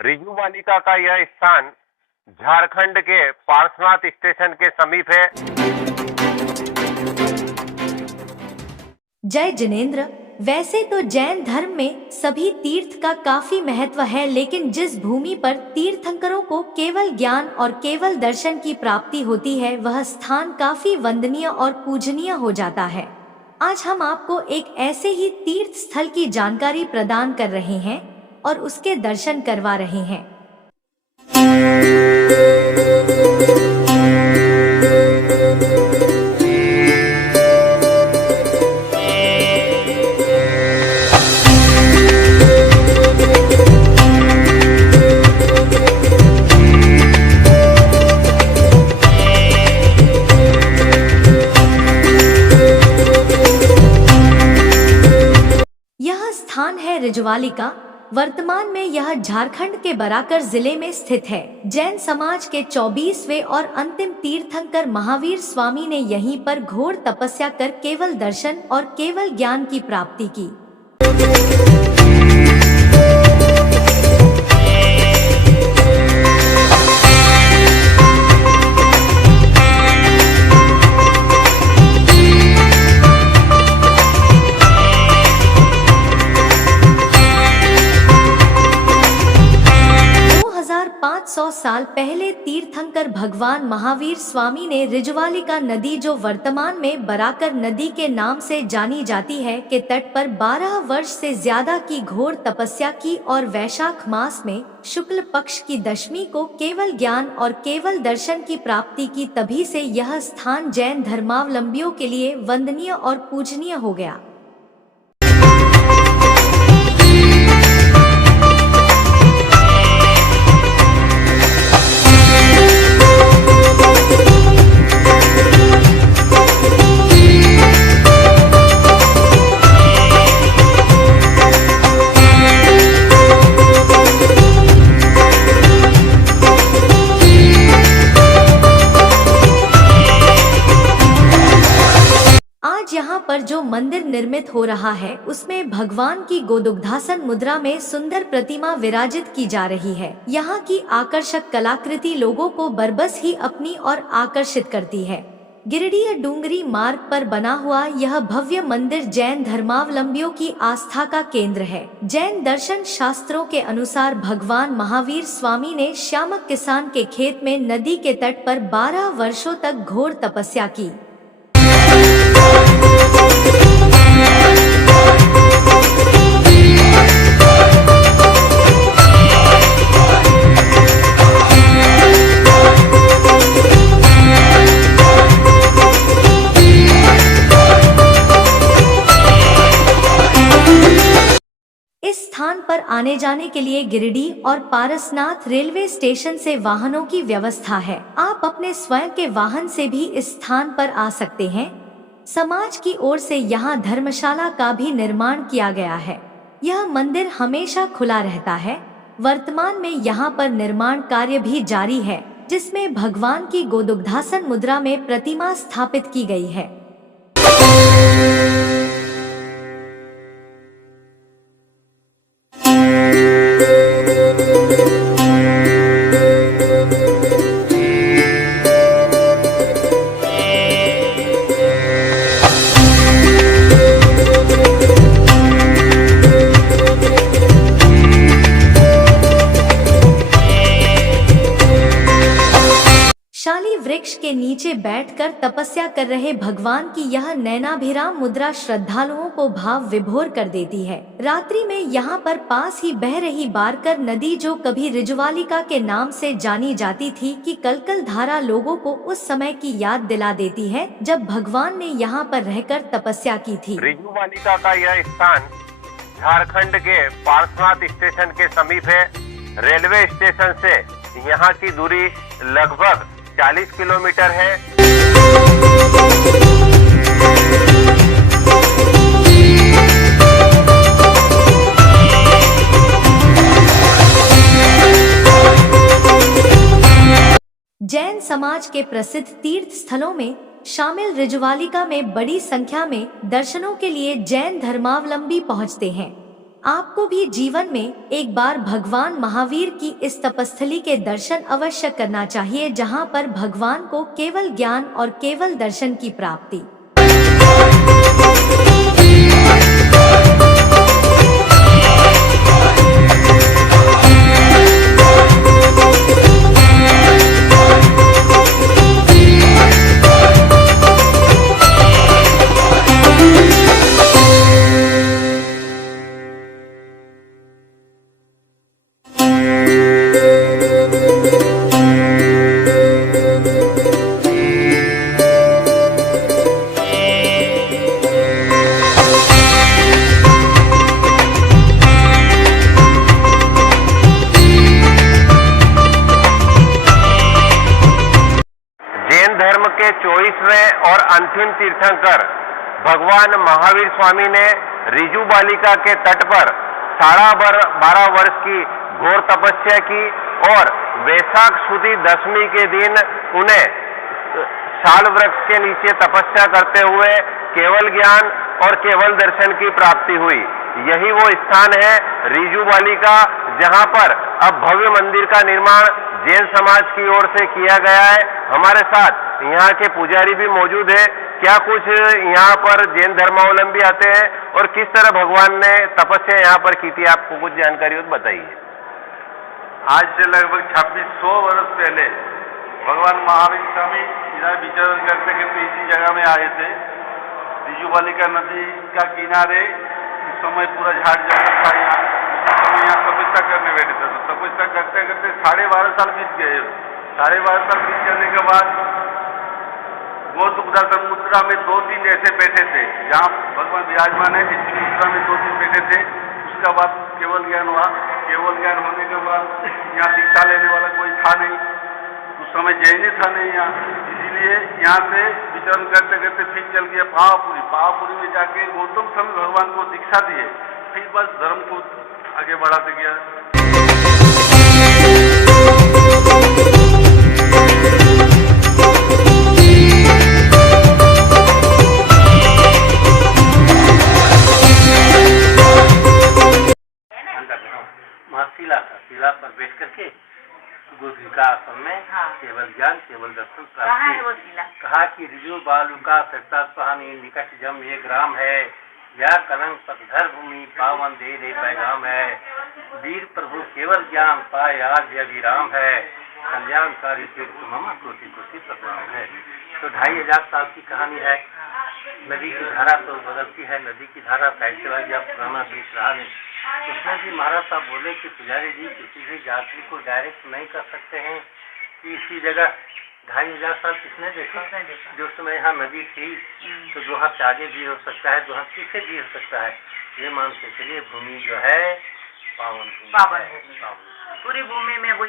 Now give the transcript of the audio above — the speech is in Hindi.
रिजू बालिका का यह स्थान झारखंड के पार्श्वनाथ स्टेशन के समीप है। जय जिनेंद्र। वैसे तो जैन धर्म में सभी तीर्थ का काफी महत्व है, लेकिन जिस भूमि पर तीर्थंकरों को केवल ज्ञान और केवल दर्शन की प्राप्ति होती है, वह स्थान काफी वंदनीय और पूजनीय हो जाता है। आज हम आपको एक ऐसे ही तीर्थ स्थल की जानकारी प्रदान कर रहे हैं और उसके दर्शन करवा रहे हैं। स्थान है रिजवालिका। वर्तमान में यह झारखंड के बराकर जिले में स्थित है। जैन समाज के 24वें और अंतिम तीर्थंकर महावीर स्वामी ने यहीं पर घोर तपस्या कर केवल दर्शन और केवल ज्ञान की प्राप्ति की। साल पहले तीर्थंकर भगवान महावीर स्वामी ने रिजवालिका नदी, जो वर्तमान में बराकर नदी के नाम से जानी जाती है, के तट पर 12 वर्ष से ज्यादा की घोर तपस्या की और वैशाख मास में शुक्ल पक्ष की दशमी को केवल ज्ञान और केवल दर्शन की प्राप्ति की। तभी से यह स्थान जैन धर्मावलंबियों के लिए वंदनीय और पूजनीय हो गया। यहाँ पर जो मंदिर निर्मित हो रहा है, उसमें भगवान की गोदुग्धासन मुद्रा में सुंदर प्रतिमा विराजित की जा रही है। यहाँ की आकर्षक कलाकृति लोगों को बरबस ही अपनी ओर आकर्षित करती है। गिरिडीह डूंगरी मार्ग पर बना हुआ यह भव्य मंदिर जैन धर्मावलंबियों की आस्था का केंद्र है। जैन दर्शन शास्त्रों के अनुसार भगवान महावीर स्वामी ने श्यामक किसान के खेत में नदी के तट पर 12 वर्षों तक घोर तपस्या की। इस स्थान पर आने जाने के लिए गिरिडीह और पारसनाथ रेलवे स्टेशन से वाहनों की व्यवस्था है। आप अपने स्वयं के वाहन से भी इस स्थान पर आ सकते हैं। समाज की ओर से यहाँ धर्मशाला का भी निर्माण किया गया है। यह मंदिर हमेशा खुला रहता है। वर्तमान में यहाँ पर निर्माण कार्य भी जारी है, जिसमें भगवान की गोदुग्धासन मुद्रा में प्रतिमा स्थापित की गई है। वृक्ष के नीचे बैठकर तपस्या कर रहे भगवान की यह नैनाभिराम मुद्रा श्रद्धालुओं को भाव विभोर कर देती है। रात्रि में यहाँ पर पास ही बह रही बारकर नदी, जो कभी रिजवालिका के नाम से जानी जाती थी, की कलकल धारा लोगों को उस समय की याद दिला देती है जब भगवान ने यहाँ पर रहकर तपस्या की थी। रिजवालिका का यह स्थान झारखंड के पार्श्वनाथ स्टेशन के समीप है। रेलवे स्टेशन से यहाँ की दूरी लगभग 40 किलोमीटर है। जैन समाज के प्रसिद्ध तीर्थ स्थलों में शामिल रिजवालिका में बड़ी संख्या में दर्शनों के लिए जैन धर्मावलंबी पहुंचते हैं। आपको भी जीवन में एक बार भगवान महावीर की इस तपस्थली के दर्शन अवश्य करना चाहिए, जहां पर भगवान को केवल ज्ञान और केवल दर्शन की प्राप्ति। जैन धर्म के 24वें और अंतिम तीर्थंकर भगवान महावीर स्वामी ने रिजु बालिका के तट पर 12.5 वर्ष की घोर तपस्या की और वैशाख सुदी दशमी के दिन उन्हें साल वृक्ष के नीचे तपस्या करते हुए केवल ज्ञान और केवल दर्शन की प्राप्ति हुई। यही वो स्थान है रिजु बालिका, जहां पर अब भव्य मंदिर का निर्माण जैन समाज की ओर से किया गया है। हमारे साथ यहाँ के पुजारी भी मौजूद है। क्या कुछ यहाँ पर जैन धर्मावलंबी आते हैं और किस तरह भगवान ने तपस्या यहाँ पर की थी, आपको कुछ जानकारी हो तो बताइए। आज से लगभग 2600 वर्ष पहले भगवान महावीर स्वामी इधर विचरण करते करते इसी जगह में आए थे। रिजु बालिका नदी का किनारे इस समय पूरा झाड़ जंगल था। यहाँ उस समय यहाँ तपस्या करने बैठे थे। तो तपस्या करते करते 12.5 साल बीत गए। 12.5 साल बीत जाने के बाद गोदुग्धासन मुद्रा में 2 दिन ऐसे बैठे थे, जहाँ भगवान विराजमान है। इस मुद्रा में 2 दिन बैठे थे। उसका बाद केवल ज्ञान हुआ। केवल ज्ञान होने के बाद यहाँ दीक्षा लेने वाला कोई था नहीं। उस समय जैन था नहीं यहाँ, इसीलिए यहाँ से विचरण करते करते फिर चल गया पावापुरी। पावापुरी में जाके गौतम स्वामी भगवान को दीक्षा दिए। फिर बस धर्म को आगे बढ़ाते गया। शिला पर बैठ करके गोपिका आश्रम में केवल ज्ञान केवल दर्शन प्राप्त। कहा कि रिजु बालुका सत्ता सुहानी निकट जम ये ग्राम है, या कलंक पतधर भूमि पावन दे दे पैगाम है। वीर प्रभु केवल ज्ञान पाए आज यह विराम है, कल्याणकारी तीर्थ ममा कोटि कोटि प्रणाम है। तो 2500 साल की कहानी है। नदी की धारा तो बदलती है, नदी की धारा साहित्य या पुराना देख रहा नहीं। उसमें भी महाराज साहब बोले कि पुजारी जी किसी भी यात्री को डायरेक्ट नहीं कर सकते हैं कि इसी जगह 2500 साल किसने देखा। जो समय यहाँ नदी थी तो जो हाथ आगे भी हो सकता है, जो हाथ पीछे भी हो सकता है। ये मान के चलिए भूमि जो है पावन पावन है। पूरी भूमि में वो